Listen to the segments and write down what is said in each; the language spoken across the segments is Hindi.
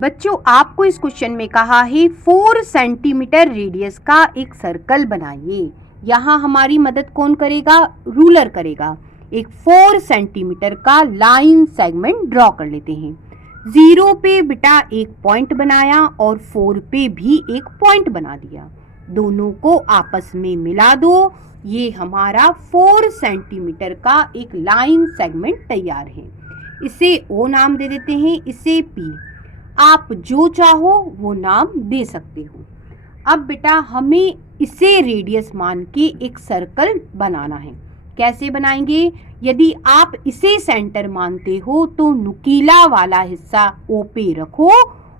बच्चों, आपको इस क्वेश्चन में कहा है 4 सेंटीमीटर रेडियस का एक सर्कल बनाइए। यहाँ हमारी मदद कौन करेगा? रूलर करेगा। एक 4 सेंटीमीटर का लाइन सेगमेंट ड्रॉ कर लेते हैं। 0 पे बेटा एक पॉइंट बनाया और 4 पे भी एक पॉइंट बना दिया। दोनों को आपस में मिला दो। ये हमारा 4 सेंटीमीटर का एक लाइन सेगमेंट तैयार है। इसे O नाम दे देते हैं, इसे P। आप जो चाहो वो नाम दे सकते हो। अब बेटा हमें इसे रेडियस मान के एक सर्कल बनाना है। कैसे बनाएंगे? यदि आप इसे सेंटर मानते हो तो नुकीला वाला हिस्सा O पे रखो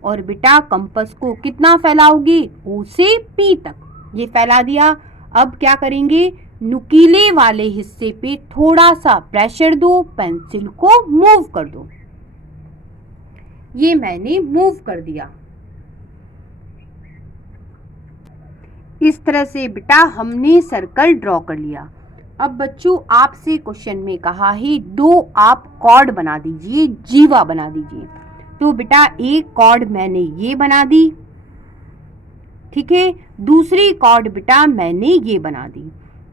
और बेटा कंपास को कितना फैलाओगे? O से P तक। ये फैला दिया। अब क्या करेंगे? नुकीले वाले हिस्से पे थोड़ा सा प्रेशर दो, पेंसिल को मूव कर दो। ये मैंने मूव कर दिया। इस तरह से बेटा हमने सर्कल ड्रॉ कर लिया। अब बच्चों आपसे क्वेश्चन में कहा है 2 आप कॉर्ड बना दीजिए, जीवा बना दीजिए। तो बेटा एक कॉर्ड मैंने ये बना दी, ठीक है। दूसरी कॉर्ड बेटा मैंने ये बना दी।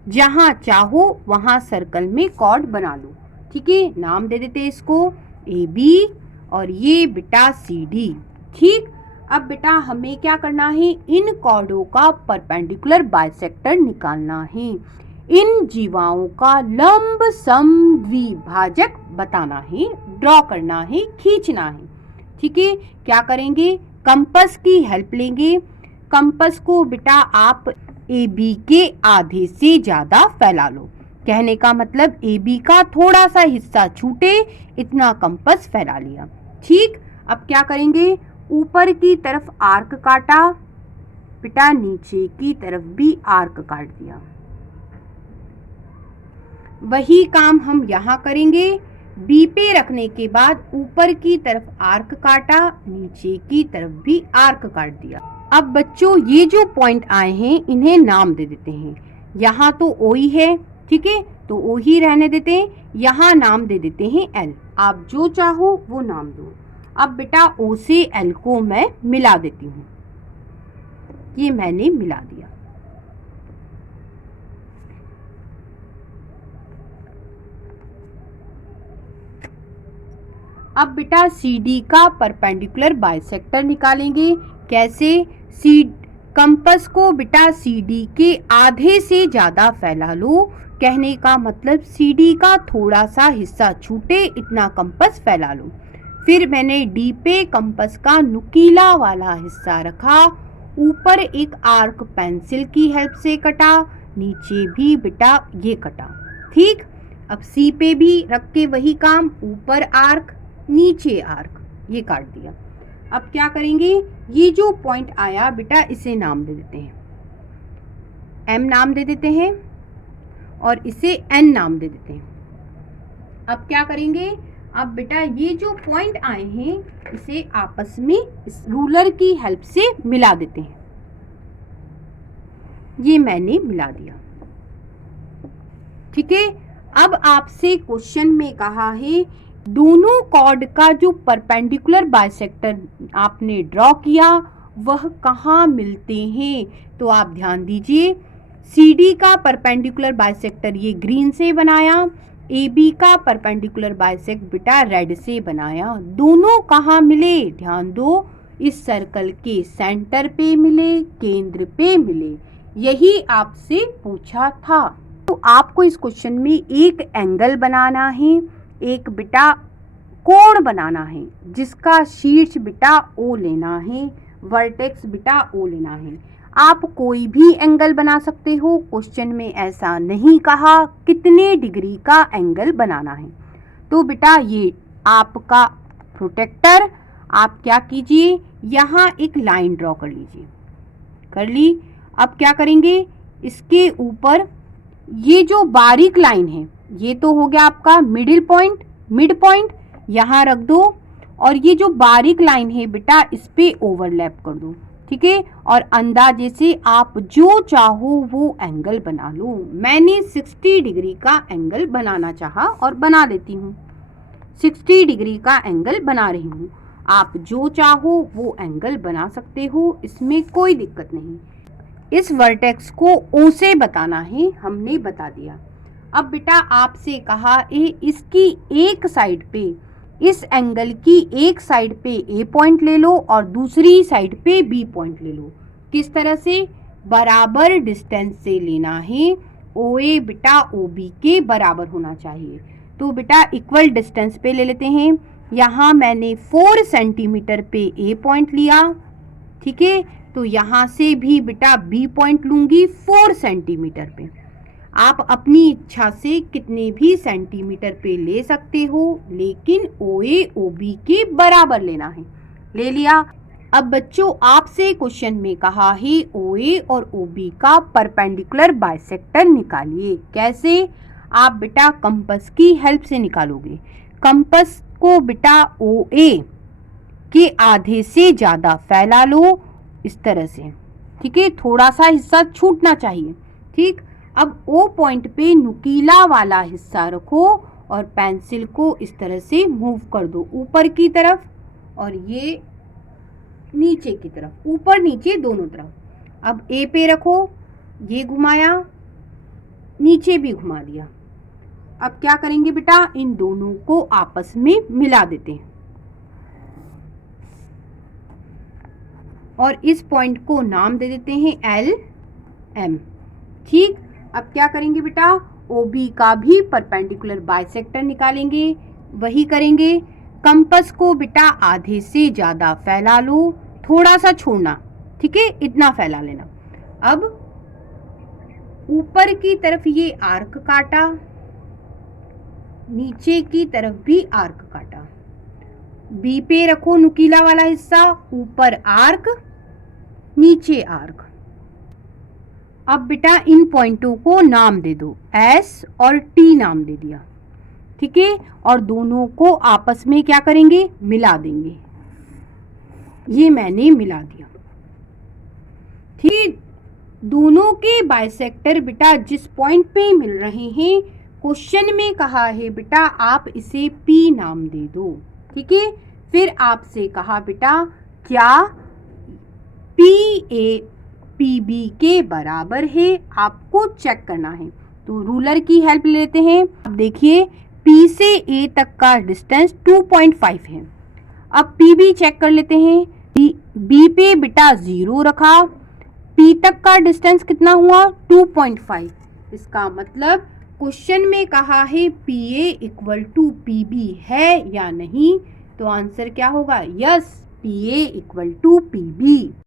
जहां चाहो वहां सर्कल में कॉर्ड बना लो, ठीक है। नाम दे देते इसको AB और ये बेटा CD, ठीक। अब बेटा हमें क्या करना है? इन कॉर्डों का परपेंडिकुलर बाइसेक्टर निकालना है। इन जीवाओं का लंब सम द्विभाजक बताना है, ड्रॉ करना है, खींचना है, ठीक है। क्या करेंगे? कंपास की हेल्प लेंगे। कंपास को बेटा आप AB के आधे से ज्यादा फैला लो। कहने का मतलब AB का थोड़ा सा हिस्सा छूटे इतना कंपास फैला लिया, ठीक। अब क्या करेंगे? ऊपर की तरफ आर्क काटा, बेटा नीचे की तरफ भी आर्क काट दिया। वही काम हम यहाँ करेंगे। B पे रखने के बाद ऊपर की तरफ आर्क काटा, नीचे की तरफ भी आर्क काट दिया। अब बच्चों ये जो पॉइंट आए हैं इन्हें नाम दे देते हैं। यहाँ तो O ही है, ठीक है, तो O ही रहने देते हैं। यहाँ नाम दे देते हैं L। आप जो चाहो वो नाम दो। अब बेटा O से L को मैं मिला देती हूँ। ये मैंने मिला दिया। अब बेटा CD का परपेंडिकुलर बाइसेक्टर निकालेंगे। कैसे? कंपास को बेटा CD के आधे से ज्यादा फैला लो। कहने का मतलब CD का थोड़ा सा हिस्सा छूटे इतना कंपास फैला लो। फिर मैंने D पे कंपास का नुकीला वाला हिस्सा रखा। ऊपर एक आर्क पेंसिल की हेल्प से कटा, नीचे भी बेटा ये कटा, ठीक। अब C पे भी रख के वही काम, ऊपर आर्क नीचे आर्क, ये काट दिया। अब क्या करेंगे? ये जो पॉइंट आया बेटा इसे नाम दे देते हैं, M नाम दे देते हैं और इसे N नाम दे देते हैं। अब क्या करेंगे? अब बेटा ये जो पॉइंट आए हैं इसे आपस में इस रूलर की हेल्प से मिला देते हैं। ये मैंने मिला दिया, ठीक है। अब आपसे क्वेश्चन में कहा है दोनों कॉर्ड का जो परपेंडिकुलर बाइसेक्टर आपने ड्रॉ किया वह कहाँ मिलते हैं? तो आप ध्यान दीजिए। CD का परपेंडिकुलर बाइसेक्टर ये ग्रीन से बनाया, AB का परपेंडिकुलर बाइसेक्ट बेटा रेड से बनाया। दोनों कहाँ मिले? ध्यान दो, इस सर्कल के सेंटर पे मिले, केंद्र पे मिले। यही आपसे पूछा था। तो आपको इस क्वेश्चन में एक एंगल बनाना है, एक बेटा कोण बनाना है जिसका शीर्ष बेटा O लेना है, वर्टेक्स बेटा O लेना है। आप कोई भी एंगल बना सकते हो। क्वेश्चन में ऐसा नहीं कहा कितने डिग्री का एंगल बनाना है। तो बेटा ये आपका प्रोटेक्टर, आप क्या कीजिए, यहाँ एक लाइन ड्रॉ कर लीजिए। कर ली। अब क्या करेंगे? इसके ऊपर ये जो बारीक लाइन है ये तो हो गया आपका मिडिल पॉइंट, मिड पॉइंट, यहाँ रख दो और ये जो बारीक लाइन है बेटा इस पे ओवरलैप कर दो, ठीक है। और अंदाजे से आप जो चाहो वो एंगल बना लो। मैंने 60 डिग्री का एंगल बनाना चाहा और बना देती हूँ। 60 डिग्री का एंगल बना रही हूँ। आप जो चाहो वो एंगल बना सकते हो, इसमें कोई दिक्कत नहीं। इस वर्टेक्स को O से बताना है, हमने बता दिया। अब बेटा आपसे कहा इसकी एक साइड पे, इस एंगल की एक साइड पे A पॉइंट ले लो और दूसरी साइड पे B पॉइंट ले लो। किस तरह से? बराबर डिस्टेंस से लेना है। OA बेटा OB के बराबर होना चाहिए। तो बेटा इक्वल डिस्टेंस पे ले लेते हैं। यहाँ मैंने 4 सेंटीमीटर पे A पॉइंट लिया, ठीक है। तो यहाँ से भी बेटा B पॉइंट लूंगी 4 सेंटीमीटर पे। आप अपनी इच्छा से कितने भी सेंटीमीटर पे ले सकते हो, लेकिन OA OB के बराबर लेना है। ले लिया। अब बच्चों आपसे क्वेश्चन में कहा है OA और OB का परपेंडिकुलर बाइसेक्टर निकालिए। कैसे? आप बेटा कंपास की हेल्प से निकालोगे। कंपास को बेटा OA के आधे से ज़्यादा फैला लो, इस तरह से, ठीक है। थोड़ा सा हिस्सा छूटना चाहिए, ठीक। अब O पॉइंट पे नुकीला वाला हिस्सा रखो और पेंसिल को इस तरह से मूव कर दो ऊपर की तरफ और ये नीचे की तरफ, ऊपर नीचे दोनों तरफ। अब A पे रखो, ये घुमाया, नीचे भी घुमा दिया। अब क्या करेंगे बेटा? इन दोनों को आपस में मिला देते हैं और इस पॉइंट को नाम दे देते हैं LM, ठीक। अब क्या करेंगे बेटा? OB का भी परपेंडिकुलर बाइसेक्टर निकालेंगे। वही करेंगे। कंपास को बेटा आधे से ज़्यादा फैला लो, थोड़ा सा छोड़ना, ठीक है, इतना फैला लेना। अब ऊपर की तरफ ये आर्क काटा, नीचे की तरफ भी आर्क काटा। B पे रखो नुकीला वाला हिस्सा, ऊपर आर्क, नीचे आर्क। अब बेटा इन पॉइंटों को नाम दे दो, S और T नाम दे दिया, ठीक है। और दोनों को आपस में क्या करेंगे? मिला देंगे। ये मैंने मिला दिया, ठीक। दोनों के बाइसेक्टर बेटा जिस पॉइंट पे मिल रहे हैं, क्वेश्चन में कहा है बेटा आप इसे P नाम दे दो, ठीक है। फिर आपसे कहा बेटा क्या PA PB के बराबर है, आपको चेक करना है। तो रूलर की हेल्प लेते हैं। अब देखिए P से A तक का डिस्टेंस 2.5 है। अब PB चेक कर लेते हैं। B पे बेटा 0 रखा, P तक का डिस्टेंस कितना हुआ? 2.5। इसका मतलब क्वेश्चन में कहा है PA इक्वल टू PB है या नहीं? तो आंसर क्या होगा? Yes, PA equal to PB।